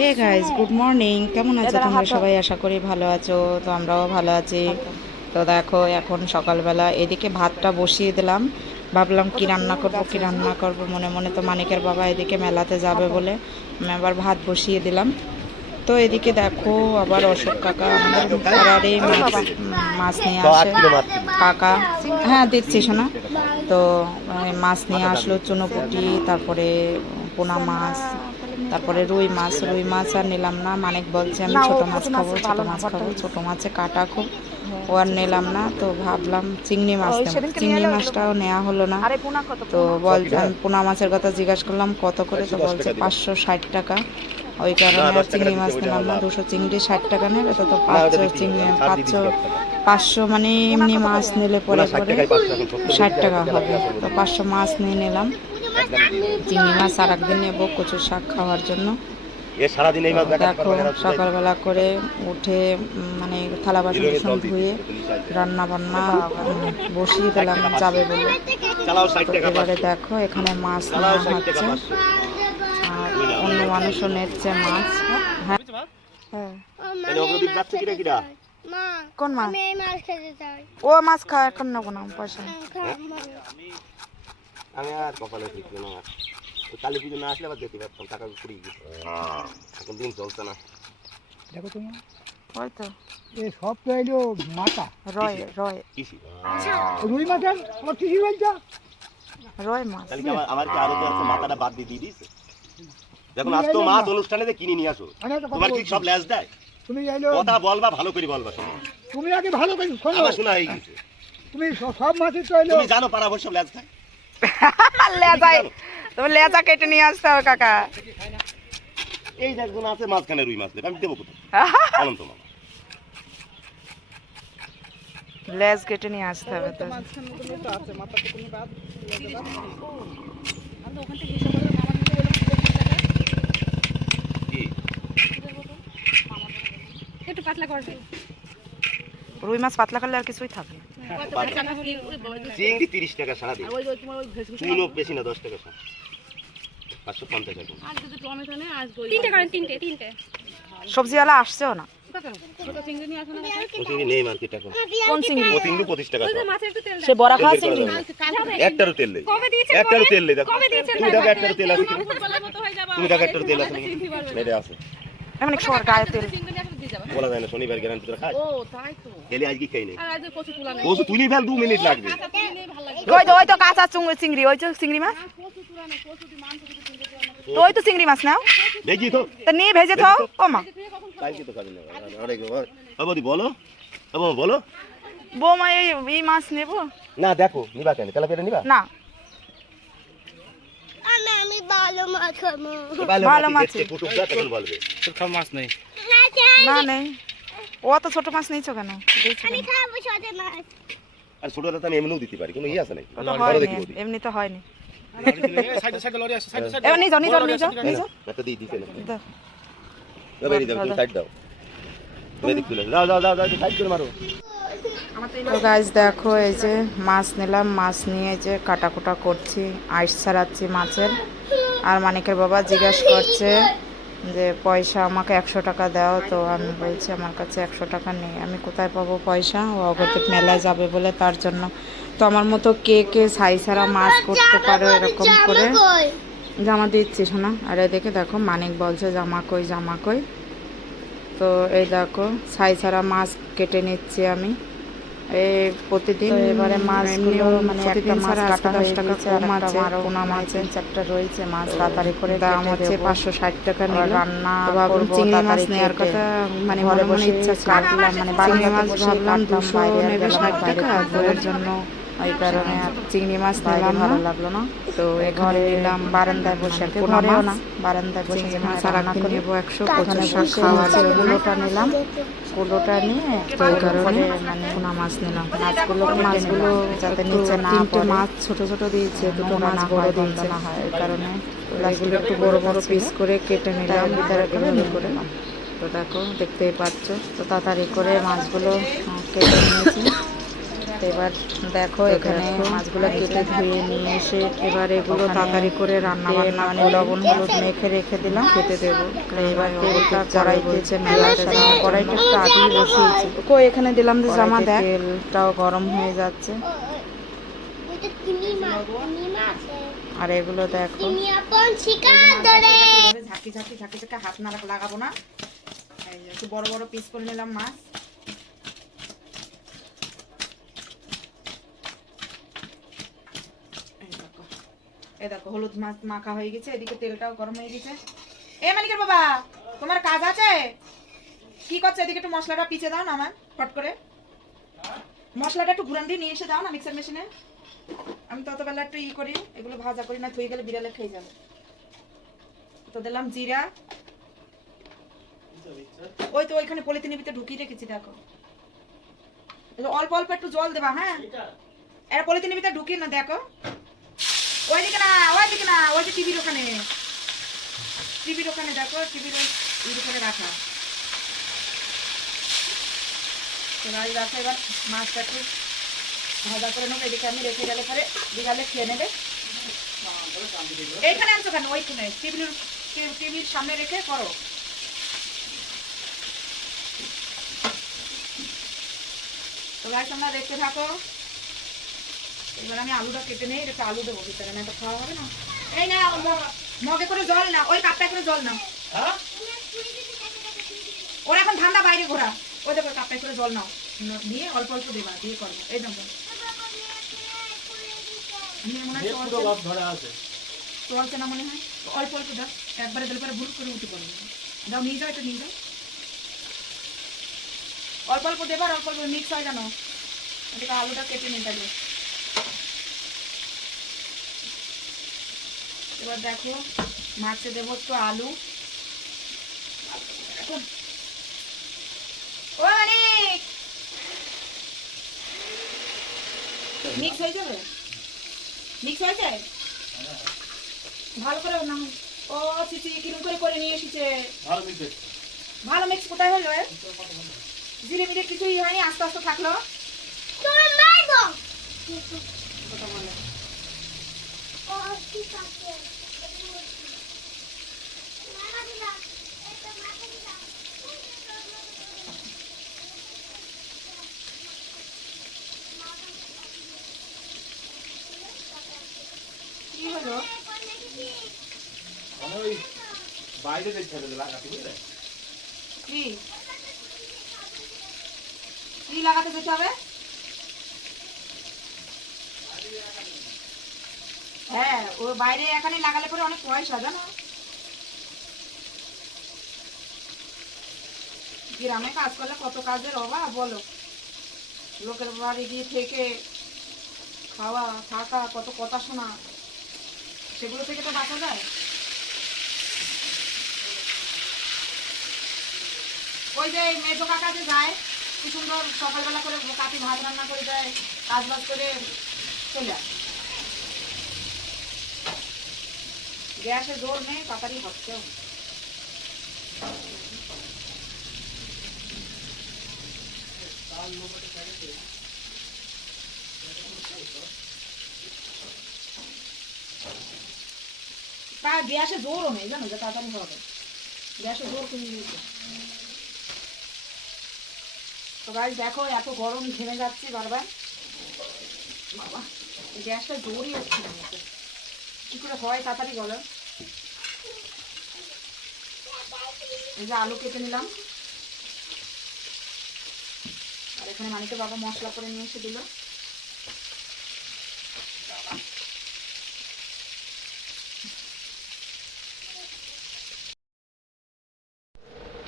Hey guys good morning কেমন আছো তোমরা সবাই? আশা করি ভালো আছো তো আমরাও ভালো আছি। তো দেখো এখন সকালবেলা এদিকে ভাতটা বসিয়ে দিলাম। ভাবলাম কি রান্না করব কি রান্না করব মনে মনে তো মানিকের বাবা এদিকে মেলাতে যাবে বলে আমি আবার ভাত বসিয়ে দিলাম। তো এদিকে দেখো আবার অশোক কাকা আমাদের পাড়ারে মাছ মাছ নিয়ে আসে। কাকা। হ্যাঁ দিচ্ছি শোনা। তো মাছ নিয়ে আসলো চুনোপুটি তারপরে পোনা মাছ। তারপরে রুই মাছ রুই মাছ আর নিলাম না। মানিক বলছে আমি ছোট মাছ খাব ছোট মাছ খাব। ছোট মাছে কাটা খুব। ও আর নিলাম না তো ভাবলাম চিংড়ি মাছ চিংড়ি মাছটাও নেওয়া হলো না। তো বল পোনা মাছের কথা জিজ্ঞাসা করলাম কত করে? তো বলছে পাঁচশো ষাট টাকা। ওই কারণে চিংড়ি মাছ নিলাম না দুশো চিংড়ি ষাট টাকা নেবে তো তো পাঁচশো চিংড়ি পাঁচশো পাঁচশো মানে এমনি মাছ নিলে পরে পরে ষাট টাকা হবে। তো পাঁচশো মাছ নিয়ে নিলাম। চিংড়ি মাছ আর একদিন নেব কচু শাক খাওয়ার জন্য। এ সারাদিন এই মাছ দেখা সকালবেলা করে উঠে মানে থালা বাসন টাসন ধুয়ে রান্না বান্না বসিয়ে দিলাম যাবে বলে। এবারে দেখো এখানে মাছ নেওয়া হচ্ছে। আর অন্য মানুষও নিচ্ছে মাছ। হ্যাঁ। হ্যাঁ। কিনা কিনা? মা কোন মাছ? আমি এই মাছ খেতে চাই। ও মাছ খাওয়া এখন নেব না পয়সা। নেই। আমি আর কপালে না আর কালী পুজো না আসলে আবার যেতে পারতাম টাকা কুড়িয়ে গেছে এখন দিন চলছে না। দেখো তোমার ওই এ সব তো এলো মাথা। রয় রয়। কৃষি। রুই মাছের আমার কৃষি বলছো? রয় মাছ। আমার আমার কি আরও আছে মাথাটা বাদ দিয়ে দিয়ে দিয়েছে? যখন আসতো মাছ অনুষ্ঠানে কিনে নিয়ে আসো আমি তোমার কি সব দেয়? তুমি এলো কথা বলবা ভালো করে বলবা তুমি আগে ভালো করে শোনো। শোনা হয়ে গেছে। তুমি সব মাছের তো এলো তুমি জানো পাড়া বসে সব ল্যাজ খায়? লেজাই তুমি লেজা কেটে নিয়ে আসতে হবে কাকা। এই যে একজন আছে মাঝখানে রুই মাছ আমি দেবো কোথায়? অনন্ত মামা। লেজ কেটে নিয়ে আসতে হবে তো একটু পাতলা করবে রুই মাছ পাতলা করলে আর কিছুই থাকে না। চিংড়ি তিরিশ টাকা সারাদিন। চুনো বেশি না দশ টাকা সারা। পাঁচশো পঞ্চাশ টাকা। তিনটে করেন তিনটে তিনটে। সবজিওয়ালা আসছেও না। তেল সে বড়া খাওয়া চিংড়ি। একটারও তেল নেই। কবে একটারও তেল নেই দেখো। কবে দিয়েছেন তুমি দেখো একটারও তেল আছে হয়ে তুমি দেখো একটারও তেল আছে আছে। এমন গায়ে তেল। চিংড়ি নিয়ে আসলে দিয়ে যাবে। বলা যায় না শনিবার গ্যারান্টি তোরা খাস। ও তাই তো। খেলে আজকে খাই নেই আর আজ কচু তুলা নেই। কচু তুলি ফেল দু মিনিট লাগবে। ওই তো ওই তো কাঁচা চিংড়ি ওই তো চিংড়ি মাছ। তো ওই তো চিংড়ি মাছ নাও। দেখি তো। তা নিয়ে ভেজে থাও ও মা কালকে তো খাবি না বলো। বৌমা বলো। বৌমা এই মাছ নেব। না দেখো নিবা কেন? তেলা পেরে নিবা? না। ভালো মাছ খাব। ভালো মাছ। দা তখন বলবে না নেই। ও তো ছোট মাছ নিয়েছো কেন? আমি খাব ছোট মাছ। আর ছোট দাদা আমি এমনিও দিতে পারি কোনো ইয়ে আছে দেখি এমনি তো হয়নি দিয়ে দিতে না তো গাছ দেখো এই যে মাছ নিলাম মাছ নিয়ে যে কাটা কুটা করছি আইস ছাড়াচ্ছি মাছের। আর মানিকের বাবা জিজ্ঞাসা করছে যে, পয়সা আমাকে একশো টাকা দাও। তো আমি বলছি, আমার কাছে একশো টাকা নেই। আমি কোথায় পাবো পয়সা? ও অগতিক মেলায় যাবে বলে তার জন্য। তো আমার মতো কে কে সাই ছাড়া মাছ করতে পারো এরকম করে? জামা দিচ্ছি, শোনা। আর এদিকে দেখো, মানিক বলছে, জামা কই জামা কই? তো এই দেখো ছাই ছাড়া মাছ কেটে নিচ্ছি আমি। প্রতিদিন এবারে মাছ এমনিও মানে একটা মাছ কাটা দশ টাকা কম আছে পোনা মাছের চারটা রয়েছে মাছ তাড়াতাড়ি করে দাম হচ্ছে পাঁচশো ষাট টাকা নিয়ে রান্না ভাবলাম চিংড়ি মাছ নেওয়ার কথা মানে ঘরে বসে ইচ্ছা কাটলাম মানে চিংড়ি মাছ ভাবলাম দুশো নেবে ষাট টাকা তোর জন্য ওই কারণে আর চিংড়ি মাছ নিলাম ভালো লাগল না? তো ঘরে নিলাম বারান্দায় বসে ঘরেও না। বারান্দায় বসে মাছ রান্না করে নেব একশো শাক খাওয়া কুলোটা নিলাম কুলোটা নিয়ে তো ওই কারণে মানে পোনা মাছ নিলাম। মাছগুলো মাছগুলো যাতে নিচে না তিনটে মাছ ছোট ছোট দিয়েছে দুটো মাছ বড় দিয়েছে। না হয় এই কারণে এগুলো একটু বড় বড় পিস করে কেটে নিলাম ভিতরে করে করে তো দেখো দেখতেই পাচ্ছ তো তাড়াতাড়ি করে মাছগুলো কেটে নিয়েছি। তো এবার দেখো এখানে মাছগুলো কেটে ধুয়ে নিয়ে এসে এবার এগুলো তাড়াতাড়ি করে রান্না বান্না মানে লবণ হলুদ মেখে রেখে দিলাম। খেতে দেবো। এবার তেলটা কড়াই সাথে কড়াইটা একটু আগেই বসিয়েছি। কো এখানে দিলাম যে জামা দেখ। তেলটাও গরম হয়ে যাচ্ছে। আর এগুলো দেখো। ঝাঁকি ঝাঁকি ঝাঁকি ঝাঁকি হাত না লাগাবো না। একটু বড় বড় পিস করে নিলাম মাছ এই দেখো দেখো হলুদ মাছ মাখা হয়ে গেছে এদিকে তেলটাও গরম হয়ে গেছে। এ মানিকের বাবা তোমার কাজ আছে? কি করছে? এদিকে একটু মশলাটা দাও না আমার ফট করে। মশলাটা একটু ঘুরান দিয়ে নিয়ে এসে দাও না মিক্সার মেশিনে আমি ততবেলা একটু ই করি এগুলো ভাজা করি না গেলে বিড়ালে খেয়ে যাবে। তো দিলাম জিরা। ওই তো ওইখানে পলিথিনের ভিতরে ঢুকিয়ে রেখেছি দেখো। অল্প অল্প একটু জল দেবা হ্যাঁ? এটা? পলিথিনের ভিতরে ঢুকিয়ে না দেখো। ওইদিকে না ওইদিকে না, ওই যে টিভির ওখানে। টিভির ওখানে দেখো, টিভির ওই ওখানে রাখা। তো গাড়ি রাখো, এবার মাছটা একটু ভাজা করে নেব, এদিকে আমি রেখে গেলে পরে বিকালে খেয়ে নেবে। এইখানে আনছো কেন? ওইখানে টেবিলের টেবিল সামনে রেখে করো। তো তোমরা দেখতে থাকো। এবার আমি আলুটা কেটে নেই একটু আলু দেবো ভিতরে না তো খাওয়া হবে না। এই না মগে করে জল না ওই কাপটায় করে জল নাও। ওর এখন ঠান্ডা বাইরে ঘোরা। ওই দেখো কাপটায় করে জল নাও। দিয়ে অল্প অল্প দেবা দিয়ে করব এই হয় চলছে। না মনে হয়? অল্প অল্প দাও। একবারে দিলে পরে ভুল করে উঠে পড়বে। দাও নিয়ে যাও একটু নিয়ে যাও। অল্প অল্প দেবার অল্প অল্প মিক্স হয় জানো? আলুটা কেটে নিয়ে থাকবে এবার দেখো মাছে দেবো একটু আলু। এখন। ও অনেক মিক্স হয়ে যাবে? মিক্স হয়েছে? ভালো করে নাম। ও কিরম করে করে নিয়ে এসেছে। ভালো মিক্স কোথায় হলো? এ? জিরে মিরে কিছুই হয়নি আস্তে আস্তে থাকল। মারবো ও ঠিক আছে মারা দিলাম এটা মারা দিলাম কি হলো বাইরে দেখতে হবে লাগাতে বুঝলে? কি? কি লাগাতে যেতে হবে। হ্যাঁ ও বাইরে এখানে লাগালে পরে অনেক পয়সা, জানো? গ্রামে কাজ করলে কত কাজের অভাব, বলো? লোকের বাড়ি গিয়ে থেকে খাওয়া, থাকা, কত কথা শোনা, সেগুলো থেকে তো বাঁচা যায়। ওই যে মেজো কাকা যে যায়, কি সুন্দর সকালবেলা করে কাটি ভাত রান্না করে দেয়, কাজ বাজ করে চলে আসে। গ্যাসে জোর নেই তাড়াতাড়ি হচ্ছে তা গ্যাসে জোরও নেই, জানো, যে তাড়াতাড়ি হবে। গ্যাসে জোর কমে গেছে তো গাছ দেখো, এত গরম ঘেমে যাচ্ছে বারবার। বাবা গ্যাসটা জোরই হচ্ছে। কি করে হয়, তাড়াতাড়ি বলো। এই যে আলু কেটে নিলাম। আর এখানে মানিকে বাবা মশলা করে নিয়ে এসে দিল।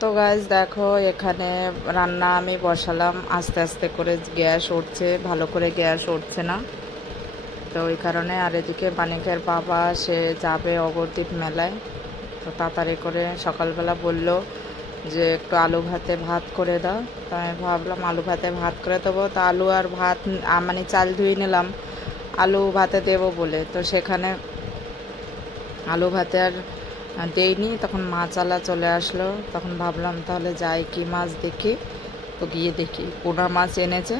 তো গাছ দেখো, এখানে রান্না আমি বসালাম। আস্তে আস্তে করে গ্যাস উঠছে। ভালো করে গ্যাস উঠছে না। তো ওই কারণে আর এদিকে বানিকের বাবা, সে যাবে অবদ্বীপ মেলায়। তো তাড়াতাড়ি করে সকালবেলা বলল যে, একটু আলু ভাতে ভাত করে দাও। তো আমি ভাবলাম, আলু ভাতে ভাত করে দেবো। তো আলু আর ভাত মানে চাল ধুয়ে নিলাম। আলু ভাতে দেবো বলে। তো সেখানে আলু ভাতে আর দেইনি। তখন মাছালা চলে আসলো। তখন ভাবলাম, তাহলে যাই কি মাছ দেখি। তো গিয়ে দেখি। পোনা মাছ এনেছে।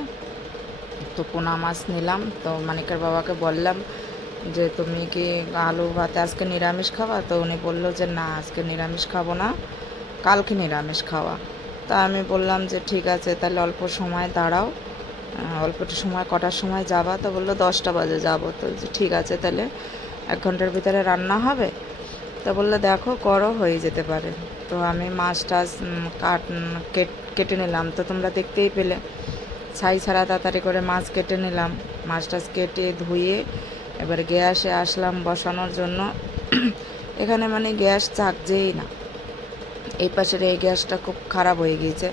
তো পোনা মাছ নিলাম। তো মানিকের বাবাকে বললাম যে, তুমি কি আলু ভাতে আজকে নিরামিষ খাওয়া তো উনি বলল যে, না, আজকে নিরামিষ খাব না, কালকে নিরামিষ খাওয়া। তা আমি বললাম যে, ঠিক আছে, তাহলে অল্প সময় দাঁড়াও অল্প একটু সময়, কটার সময় যাবা? তো বলল, দশটা বাজে যাব। তো ঠিক আছে, তাহলে এক ঘণ্টার ভিতরে রান্না হবে? তো বলল, দেখো, করো, হয়ে যেতে পারে। তো আমি মাছ টাছ কাট, কেটে নিলাম। তো তোমরা দেখতেই পেলে ছাই ছাড়া তাড়াতাড়ি করে মাছ কেটে নিলাম। মাছ টাছ কেটে ধুয়ে এবার গ্যাসে আসলাম বসানোর জন্য। এখানে মানে গ্যাস চাকছেই না। এই পাশের এই গ্যাসটা খুব খারাপ হয়ে গিয়েছে।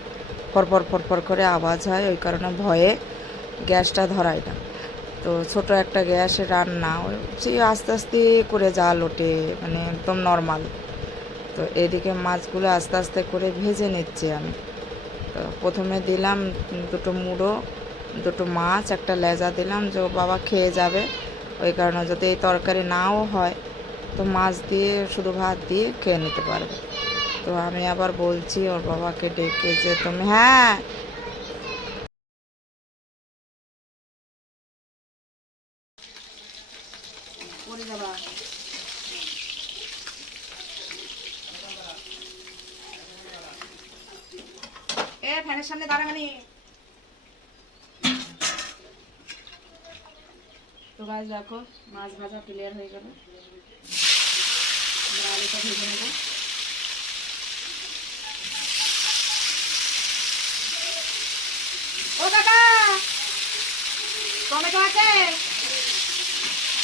ফরফর ফরফর করে আওয়াজ হয়, ওই কারণে ভয়ে গ্যাসটা ধরাই না। তো ছোট একটা গ্যাসে রান্না সেই আস্তে আস্তে করে জাল ওঠে মানে একদম নর্মাল তো এদিকে মাছগুলো আস্তে আস্তে করে ভেজে নিচ্ছি আমি। প্রথমে দিলাম দুটো মুড়ো, দুটো মাছ, একটা লেজা দিলাম, যে বাবা খেয়ে যাবে। ওই কারণে যদি এই তরকারি নাও হয়, তো মাছ দিয়ে, শুধু ভাত দিয়ে খেয়ে নিতে পারবে। তো আমি আবার বলছি, ওর বাবাকে ডেকে যে তুমি হ্যাঁ পড়ে যাবা ফ্যানের সামনে দাঁড়াবানি তো গাছ দেখো, মাছ ভাজা ক্লিয়ার হয়ে গেল। আলুটা ভেজে টমেটো আছে?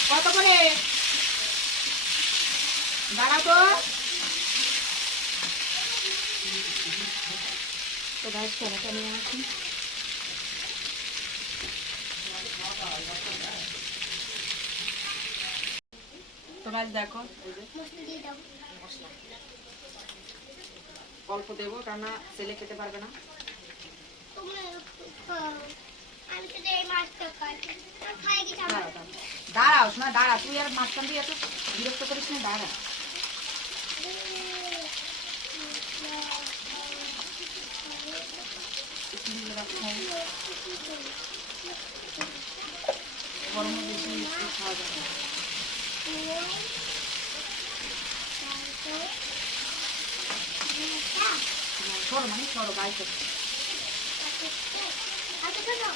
কত করে? দাঁড়াও তো। গাছ টমেটো নিয়ে আসি দেখো। অল্প দেবো, কেননা ছেলে খেতে পারবে না। দাঁড়াও শোনা দাঁড়া তুই আর মাঝখান দিয়ে এত বিরক্ত করিস না, দাঁড়া। গরমে বেশি একটু খাওয়া যাবে না। সরো মানে সরো গায়ে সরো। আচ্ছা শোনো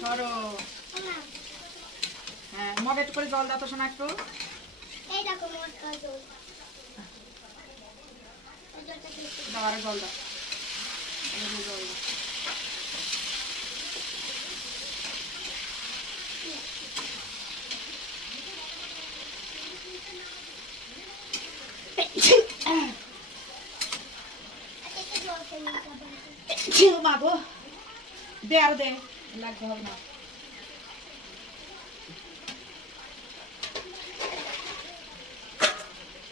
সরো হ্যাঁ মগে একটু করে জল দাও তো শোনা একটু। আরও জল। দাও জল দাও। গো। দে আর দে। লাগবে হবে না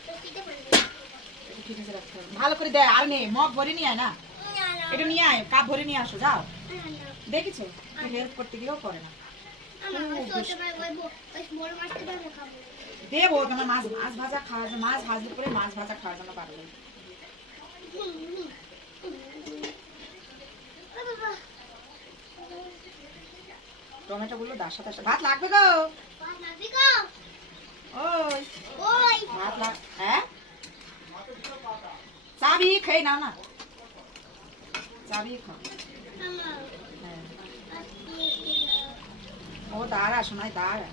তো খেতে পারবে এটা ঠিক আছে রাখতে হবে। ভালো করে দেয় আর নে মগ ভরে নিয়ে আয় না। এটা নিয়ে আয় কাপ ভরে নিয়ে আসো যাও। দেখেছ? হেল্প করতে গিয়েও করে না। দেবো তোমার মাছ মাছ ভাজা জন্য মাছ ভাজলে পরে মাছ ভাজা খাওয়ার জন্য পারবে। টমেটো গুলো দাসা দাসা ভাত লাগবে গো? ভাত লাগবে গো? ওই। ওই, ভাত লাগ হ্যাঁ? চাবি খেয়ে নাও না চাবি খাও। ও দাঁড়া শোনাই দাঁড়া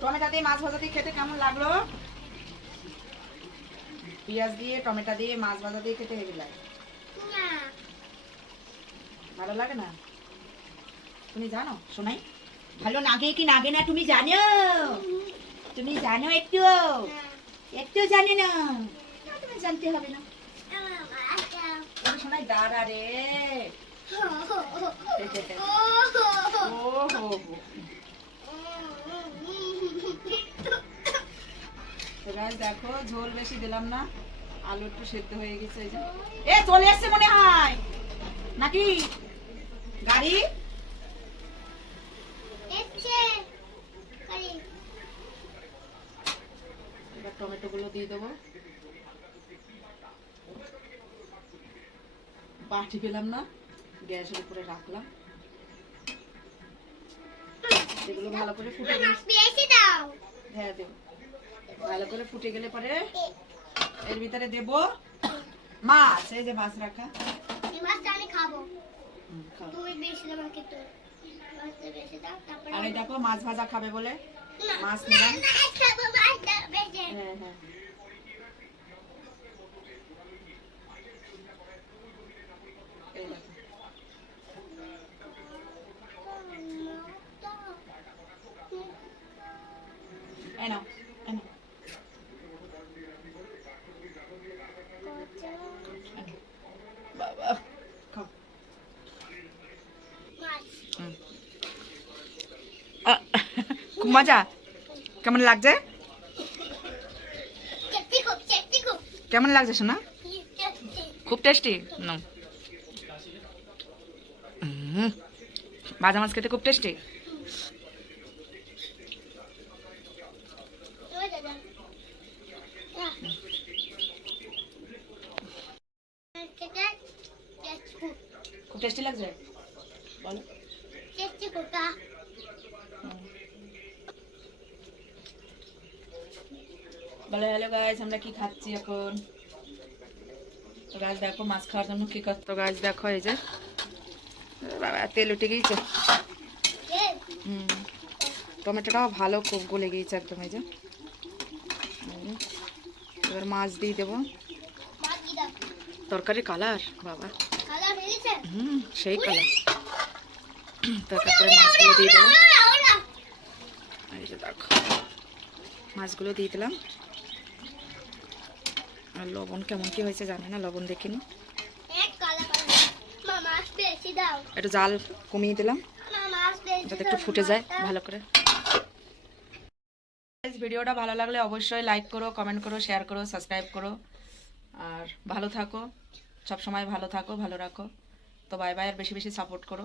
টমেটো দিয়ে মাছ ভাজা দিয়ে খেতে কেমন লাগল? পেঁয়াজ দিয়ে টমেটো দিয়ে মাছ ভাজা দিয়ে খেতে হেভি লাগে? ভালো লাগে না? তুমি জানো শোনাই। ভালো লাগে কি লাগে না তুমি জানো? তুমি জানো একটু। একটু জানি না? জানতে হবে না। দেখো, ঝোল বেশি দিলাম না। আলু একটু সেদ্ধ হয়ে গেছে এ, চলে এসছে মনে হয়। নাকি? গাড়ি? এবার টমেটো গুলো দিয়ে দেবো। বাটি পেলাম না গ্যাসের উপরে রাখলাম। এগুলো ভালো করে ফুটে হ্যাঁ দেবো। ভালো করে ফুটে গেলে পরে এর ভিতরে দেব মাছ। এই যে মাছ রাখা। আর দেখো মাছ ভাজা খাবে বলে মাছ নিলাম। হ্যাঁ হ্যাঁ। বাবা খাও। খুব মজা। কেমন লাগছে? কেমন লাগছে শোনা খুব টেস্টি? না ভাজা মাছ খেতে খুব টেস্টি। কেটে খুব টেস্টি লাগছে? বলো। হ্যালো গাইজ আমরা কি খাচ্ছি এখন? গাছ দেখো মাছ খাওয়ার জন্য কি করতো গাছ দেখো এই যে বাবা, তেল উঠে গিয়েছে। হুম। টমেটোটাও ভালো খুব গলে গিয়েছে একদম, এই যে। এবার মাছ দিয়ে দেবো। তরকারি কালার, বাবা। হুম, সেই কালার। তারপরে মাছগুলো দিয়ে দেবো। এই যে দেখো, মাছগুলো দিয়ে দিলাম। আর লবণ কেমন কি হয়েছে জানি না, লবণ দেখিনি এক কালা কালা মা মাছ বেশি দাও একটু জাল কমিয়ে দিলাম। যাতে একটু ফুটে যায় ভালো করে। ভিডিওটা ভালো লাগলে অবশ্যই লাইক করো কমেন্ট করো শেয়ার করো সাবস্ক্রাইব করো। আর ভালো থাকো সব সময় ভালো থাকো ভালো রাখো। তো বাই বাই আর বেশি বেশি সাপোর্ট করো।